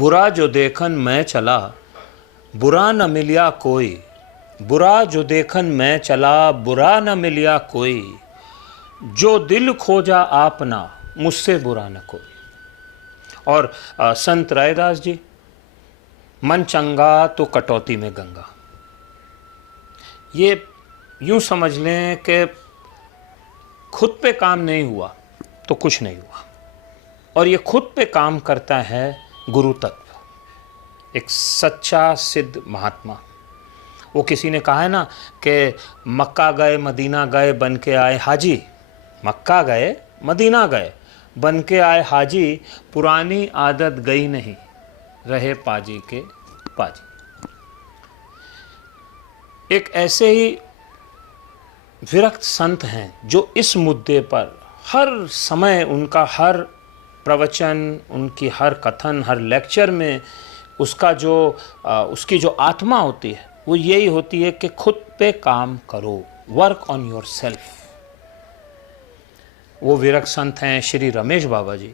बुरा जो देखन मैं चला, बुरा न मिलिया कोई। बुरा जो देखन मैं चला, बुरा न मिलिया कोई। जो दिल खोजा आपना, मुझसे बुरा न कोई। और संत रायदास जी, मन चंगा तो कटौती में गंगा। ये यूं समझ लें कि खुद पे काम नहीं हुआ तो कुछ नहीं हुआ, और ये खुद पे काम करता है गुरु तत्व, एक सच्चा सिद्ध महात्मा। वो किसी ने कहा है ना कि मक्का गए मदीना गए बन के आए हाजी। मक्का गए मदीना गए बन के आए हाजी, पुरानी आदत गई नहीं, रहे पाजी के पाजी। एक ऐसे ही विरक्त संत हैं जो इस मुद्दे पर हर समय, उनका हर प्रवचन, उनकी हर कथन, हर लेक्चर में उसकी जो आत्मा होती है वो यही होती है कि खुद पे काम करो, वर्क ऑन योर सेल्फ। वो विरक्त संत हैं श्री रमेश बाबा जी।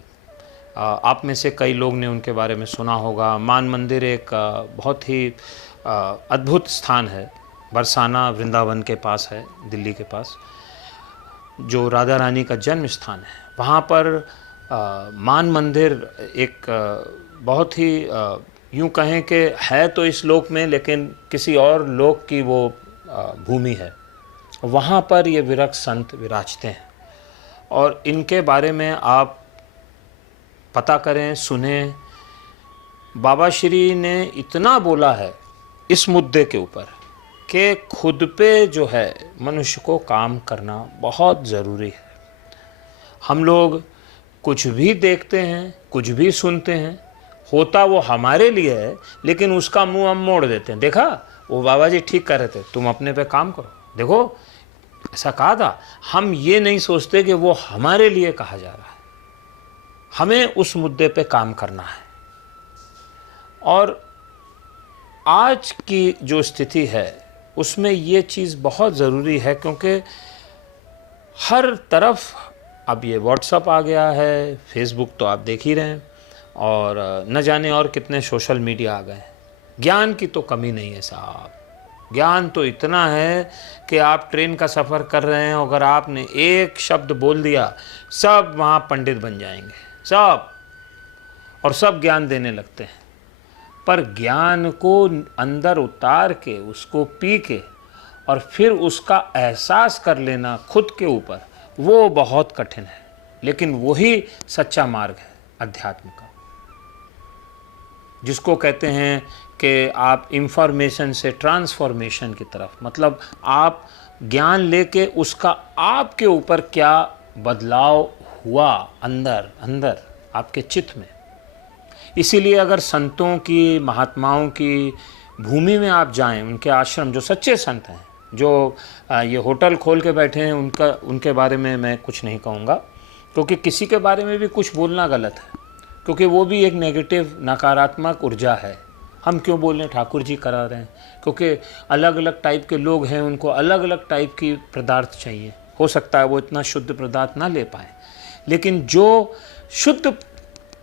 आप में से कई लोग ने उनके बारे में सुना होगा। मान मंदिर एक बहुत ही अद्भुत स्थान है, बरसाना वृंदावन के पास है, दिल्ली के पास, जो राधा रानी का जन्म स्थान है। वहाँ पर मान मंदिर एक बहुत ही यूँ कहें कि है तो इस लोक में, लेकिन किसी और लोक की वो भूमि है। वहाँ पर ये विरक्त संत विराजते हैं, और इनके बारे में आप पता करें, सुने। बाबा श्री ने इतना बोला है इस मुद्दे के ऊपर कि खुद पे जो है मनुष्य को काम करना बहुत ज़रूरी है। हम लोग कुछ भी देखते हैं, कुछ भी सुनते हैं, होता वो हमारे लिए है, लेकिन उसका मुंह हम मोड़ देते हैं। देखा, वो बाबा जी ठीक कर रहे थे, तुम अपने पे काम करो, देखो ऐसा कहा था। हम ये नहीं सोचते कि वो हमारे लिए कहा जा रहा है, हमें उस मुद्दे पे काम करना है। और आज की जो स्थिति है उसमें ये चीज़ बहुत ज़रूरी है, क्योंकि हर तरफ अब ये व्हाट्सअप आ गया है, फेसबुक तो आप देख ही रहे हैं, और न जाने और कितने सोशल मीडिया आ गए हैं। ज्ञान की तो कमी नहीं है साहब, ज्ञान तो इतना है कि आप ट्रेन का सफ़र कर रहे हैं, अगर आपने एक शब्द बोल दिया, सब वहाँ पंडित बन जाएंगे, सब, और सब ज्ञान देने लगते हैं। पर ज्ञान को अंदर उतार के, उसको पी के, और फिर उसका एहसास कर लेना खुद के ऊपर, वो बहुत कठिन है। लेकिन वही सच्चा मार्ग है अध्यात्म का, जिसको कहते हैं कि आप इंफॉर्मेशन से ट्रांसफॉर्मेशन की तरफ, मतलब आप ज्ञान लेके उसका आपके ऊपर क्या बदलाव हुआ अंदर अंदर आपके चित्त में। इसीलिए अगर संतों की, महात्माओं की भूमि में आप जाएं, उनके आश्रम, जो सच्चे संत हैं, जो ये होटल खोल के बैठे हैं, उनके बारे में मैं कुछ नहीं कहूँगा, क्योंकि किसी के बारे में भी कुछ बोलना गलत है, क्योंकि वो भी एक नेगेटिव, नकारात्मक ऊर्जा है। हम क्यों बोल रहे हैं, ठाकुर जी करा रहे हैं, क्योंकि अलग अलग टाइप के लोग हैं, उनको अलग अलग टाइप की पदार्थ चाहिए। हो सकता है वो इतना शुद्ध पदार्थ ना ले पाए, लेकिन जो शुद्ध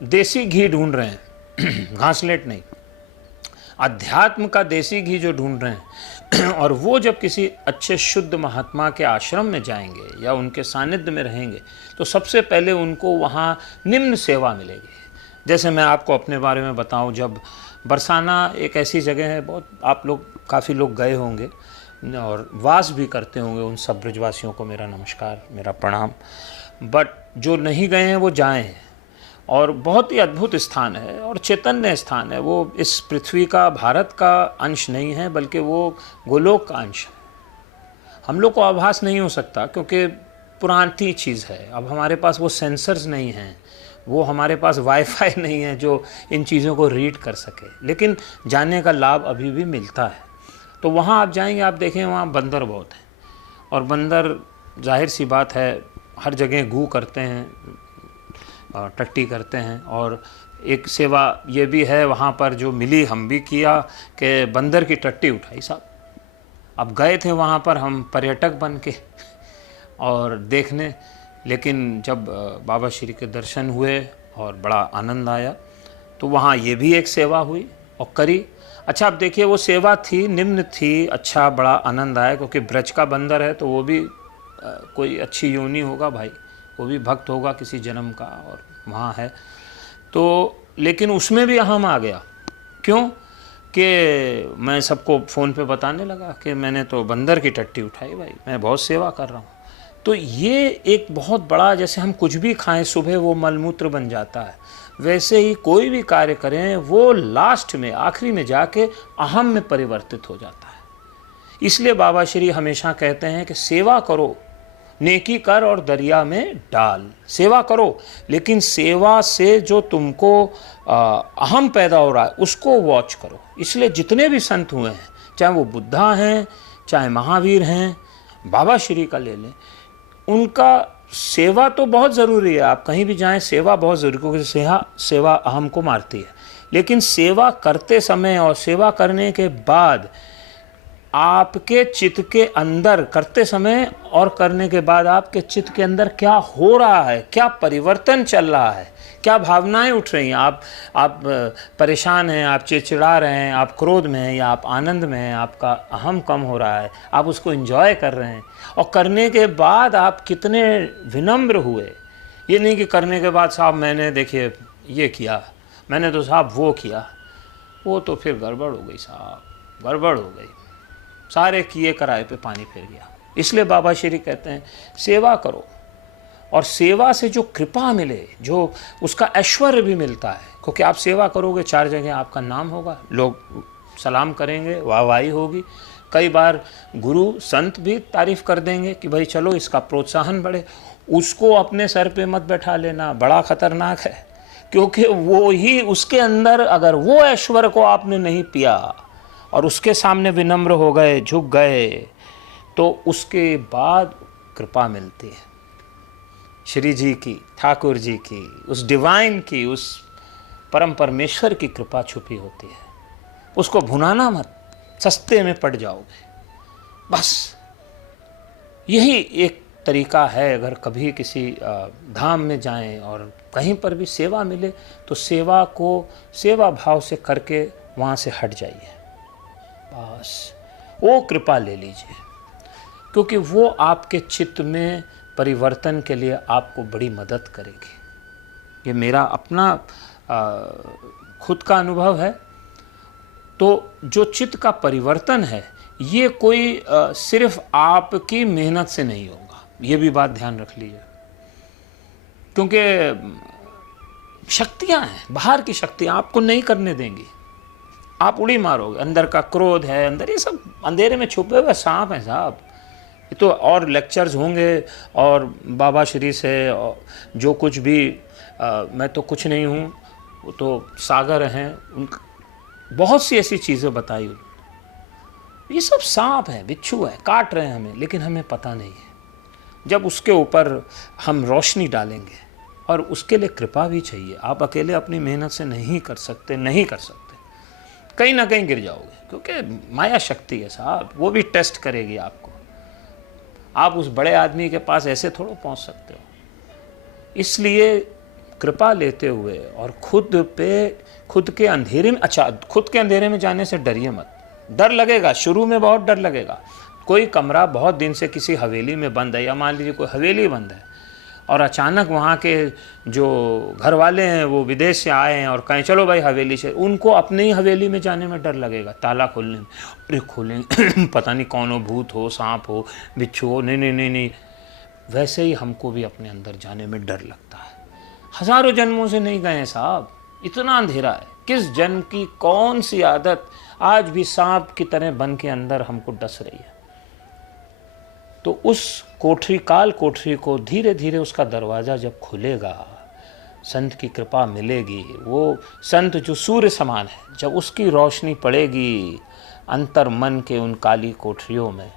देसी घी ढूंढ रहे हैं घासलेट नहीं, अध्यात्म का देसी घी जो ढूंढ रहे हैं, और वो जब किसी अच्छे शुद्ध महात्मा के आश्रम में जाएंगे या उनके सानिध्य में रहेंगे, तो सबसे पहले उनको वहाँ निम्न सेवा मिलेगी। जैसे मैं आपको अपने बारे में बताऊं, जब बरसाना एक ऐसी जगह है, बहुत आप लोग, काफ़ी लोग गए होंगे और वास भी करते होंगे, उन सब ब्रजवासियों को मेरा नमस्कार, मेरा प्रणाम। बट जो नहीं गए हैं वो जाएं, और बहुत ही अद्भुत स्थान है और चैतन्य स्थान है। वो इस पृथ्वी का, भारत का अंश नहीं है, बल्कि वो गोलोक का अंश है। हम लोग को आभास नहीं हो सकता, क्योंकि पुरानी चीज़ है। अब हमारे पास वो सेंसर्स नहीं हैं, वो हमारे पास वाईफाई नहीं है जो इन चीज़ों को रीड कर सके, लेकिन जानने का लाभ अभी भी मिलता है। तो वहाँ आप जाएंगे, आप देखें वहाँ बंदर बहुत हैं, और बंदर जाहिर सी बात है हर जगह गू करते हैं, टट्टी करते हैं। और एक सेवा ये भी है वहाँ पर जो मिली, हम भी किया, कि बंदर की टट्टी उठाई साहब। अब गए थे वहाँ पर हम पर्यटक बन के और देखने, लेकिन जब बाबा श्री के दर्शन हुए और बड़ा आनंद आया, तो वहाँ ये भी एक सेवा हुई और करी। अच्छा, अब देखिए वो सेवा थी, निम्न थी, अच्छा बड़ा आनंद आया, क्योंकि ब्रज का बंदर है तो वो भी कोई अच्छी योनि होगा भाई, वो भी भक्त होगा किसी जन्म का, और वहाँ है तो। लेकिन उसमें भी अहम आ गया। क्यों? कि मैं सबको फ़ोन पे बताने लगा कि मैंने तो बंदर की टट्टी उठाई भाई, मैं बहुत सेवा कर रहा हूँ। तो ये एक बहुत बड़ा, जैसे हम कुछ भी खाएं सुबह वो मलमूत्र बन जाता है, वैसे ही कोई भी कार्य करें वो लास्ट में, आखिरी में जाके अहम में परिवर्तित हो जाता है। इसलिए बाबा श्री हमेशा कहते हैं कि सेवा करो, नेकी कर और दरिया में डाल। सेवा करो, लेकिन सेवा से जो तुमको अहम पैदा हो रहा है उसको वॉच करो। इसलिए जितने भी संत हुए हैं, चाहे वो बुद्धा हैं, चाहे महावीर हैं, बाबा श्री का ले लें, उनका सेवा तो बहुत ज़रूरी है। आप कहीं भी जाएं, सेवा बहुत ज़रूरी, क्योंकि सेवा अहम को मारती है। लेकिन सेवा करते समय और सेवा करने के बाद आपके चित्त के अंदर, करते समय और करने के बाद आपके चित्त के अंदर क्या हो रहा है, क्या परिवर्तन चल रहा है, क्या भावनाएं उठ रही हैं। आप परेशान हैं, आप चिड़चिड़ा रहे हैं, आप क्रोध में हैं, या आप आनंद में हैं, आपका अहम कम हो रहा है, आप उसको एंजॉय कर रहे हैं, और करने के बाद आप कितने विनम्र हुए। ये नहीं कि करने के बाद साहब मैंने देखिए ये किया, मैंने तो साहब वो किया, वो तो फिर गड़बड़ हो गई साहब, गड़बड़ हो गई, सारे किए कराए पे पानी फिर गया। इसलिए बाबा श्री कहते हैं सेवा करो, और सेवा से जो कृपा मिले, जो उसका ऐश्वर्य भी मिलता है, क्योंकि आप सेवा करोगे 4 जगह आपका नाम होगा, लोग सलाम करेंगे, वाहवाही होगी। कई बार गुरु संत भी तारीफ कर देंगे कि भाई चलो इसका प्रोत्साहन बढ़े। उसको अपने सर पे मत बैठा लेना, बड़ा खतरनाक है, क्योंकि वो ही उसके अंदर, अगर वो ऐश्वर्य को आपने नहीं पिया और उसके सामने विनम्र हो गए, झुक गए, तो उसके बाद कृपा मिलती है श्री जी की, ठाकुर जी की, उस डिवाइन की, उस परम परमेश्वर की कृपा छुपी होती है। उसको भुनाना मत, सस्ते में पड़ जाओगे। बस यही एक तरीका है। अगर कभी किसी धाम में जाएं और कहीं पर भी सेवा मिले तो सेवा को सेवा भाव से करके वहाँ से हट जाइए, बस वो कृपा ले लीजिए, क्योंकि वो आपके चित्त में परिवर्तन के लिए आपको बड़ी मदद करेगी। ये मेरा अपना खुद का अनुभव है। तो जो चित्त का परिवर्तन है ये कोई सिर्फ आपकी मेहनत से नहीं होगा, ये भी बात ध्यान रख लीजिए, क्योंकि शक्तियां हैं, बाहर की शक्तियां आपको नहीं करने देंगी, आप उड़ी मारोगे। अंदर का क्रोध है, अंदर ये सब अंधेरे में छुपे हुए सांप हैं साहब। ये तो और लेक्चर्स होंगे, और बाबा श्री से जो कुछ भी मैं तो कुछ नहीं हूँ, वो तो सागर हैं, उनका बहुत सी ऐसी चीज़ें बताई उन्होंने। ये सब सांप है, बिच्छू है, काट रहे हैं हमें, लेकिन हमें पता नहीं है। जब उसके ऊपर हम रोशनी डालेंगे, और उसके लिए कृपा भी चाहिए। आप अकेले अपनी मेहनत से नहीं कर सकते, नहीं कर सकते, कहीं ना कहीं गिर जाओगे, क्योंकि माया शक्ति है साहब, वो भी टेस्ट करेगी आपको। आप उस बड़े आदमी के पास ऐसे थोड़ा पहुंच सकते हो। इसलिए कृपा लेते हुए और खुद के अंधेरे में, अच्छा खुद के अंधेरे में जाने से डरिए मत। डर लगेगा, शुरू में बहुत डर लगेगा। कोई कमरा बहुत दिन से किसी हवेली में बंद है, या मान लीजिए कोई हवेली बंद है, और अचानक वहाँ के जो घर वाले हैं वो विदेश से आए हैं और कहें चलो भाई हवेली से, उनको अपनी ही हवेली में जाने में डर लगेगा, ताला खोलने में। अरे खोलेंगे पता नहीं कौन हो, भूत हो, सांप हो, बिच्छू हो, नहीं नहीं नहीं नहीं। वैसे ही हमको भी अपने अंदर जाने में डर लगता है। हज़ारों जन्मों से नहीं गए हैं साहब, इतना अंधेरा है। किस जन्म की कौन सी आदत आज भी सांप की तरह बन के अंदर हमको डस रही है। तो उस कोठरी, काल कोठरी को धीरे धीरे उसका दरवाज़ा जब खुलेगा, संत की कृपा मिलेगी, वो संत जो सूर्य समान है, जब उसकी रोशनी पड़ेगी अंतर मन के उन काली कोठरियों में,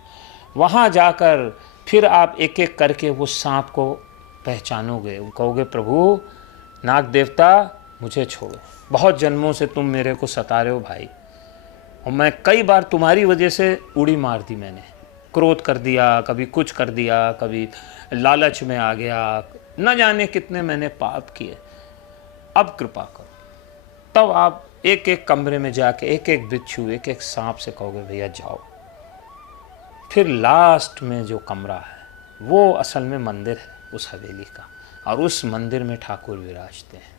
वहाँ जाकर फिर आप एक एक करके वो सांप को पहचानोगे। कहोगे प्रभु नाग देवता मुझे छोड़ो, बहुत जन्मों से तुम मेरे को सता रहे हो भाई, और मैं कई बार तुम्हारी वजह से उड़ी मार दी, मैंने क्रोध कर दिया, कभी कुछ कर दिया, कभी लालच में आ गया, न जाने कितने मैंने पाप किए। अब कृपा करो, तब आप एक एक कमरे में जाके एक एक बिच्छू एक एक सांप से कहोगे भैया जाओ। फिर लास्ट में जो कमरा है वो असल में मंदिर है उस हवेली का, और उस मंदिर में ठाकुर विराजते हैं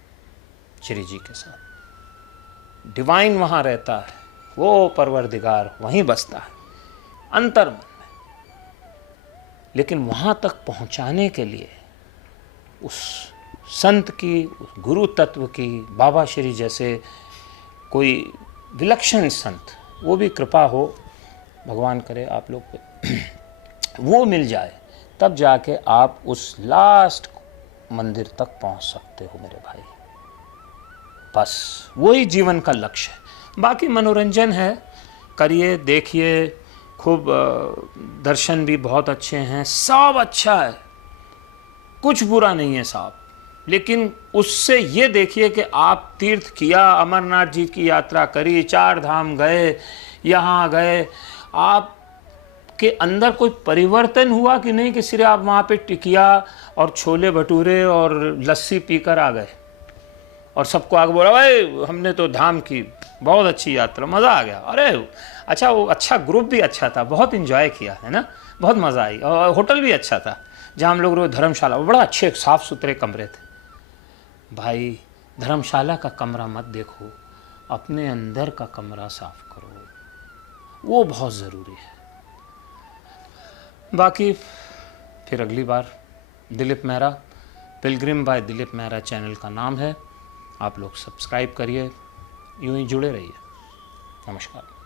श्री जी के साथ। डिवाइन वहाँ रहता है, वो परवरदिगार वहीं बसता है अंतर मन में। लेकिन वहाँ तक पहुँचाने के लिए उस संत की, उस गुरु तत्व की, बाबा श्री जैसे कोई विलक्षण संत, वो भी कृपा हो, भगवान करे आप लोग पे वो मिल जाए, तब जाके आप उस लास्ट मंदिर तक पहुंच सकते हो मेरे भाई। बस वही जीवन का लक्ष्य है। बाकी मनोरंजन है, करिए, देखिए, खूब दर्शन भी बहुत अच्छे हैं, सब अच्छा है, कुछ बुरा नहीं है साहब। लेकिन उससे ये देखिए कि आप तीर्थ किया, अमरनाथ जी की यात्रा करी, 4 धाम गए, यहाँ गए, आप के अंदर कोई परिवर्तन हुआ कि नहीं कि सिर्फ आप वहाँ पे टिकिया और छोले भटूरे और लस्सी पीकर आ गए और सबको आगे बोला भाई हमने तो धाम की, बहुत अच्छी यात्रा, मज़ा आ गया। अरे अच्छा, वो अच्छा ग्रुप भी अच्छा था, बहुत इन्जॉय किया है ना, बहुत मज़ा आई, और होटल भी अच्छा था जहाँ हम लोग रोज, धर्मशाला, वो बड़ा अच्छे साफ़ सुथरे कमरे थे। भाई धर्मशाला का कमरा मत देखो, अपने अंदर का कमरा साफ करो, वो बहुत ज़रूरी है। बाकी फिर अगली बार। Dilip Mehra, pilgrim by Dilip Mehra channel का नाम है, आप लोग सब्सक्राइब करिए, यूं ही जुड़े रहिए। नमस्कार।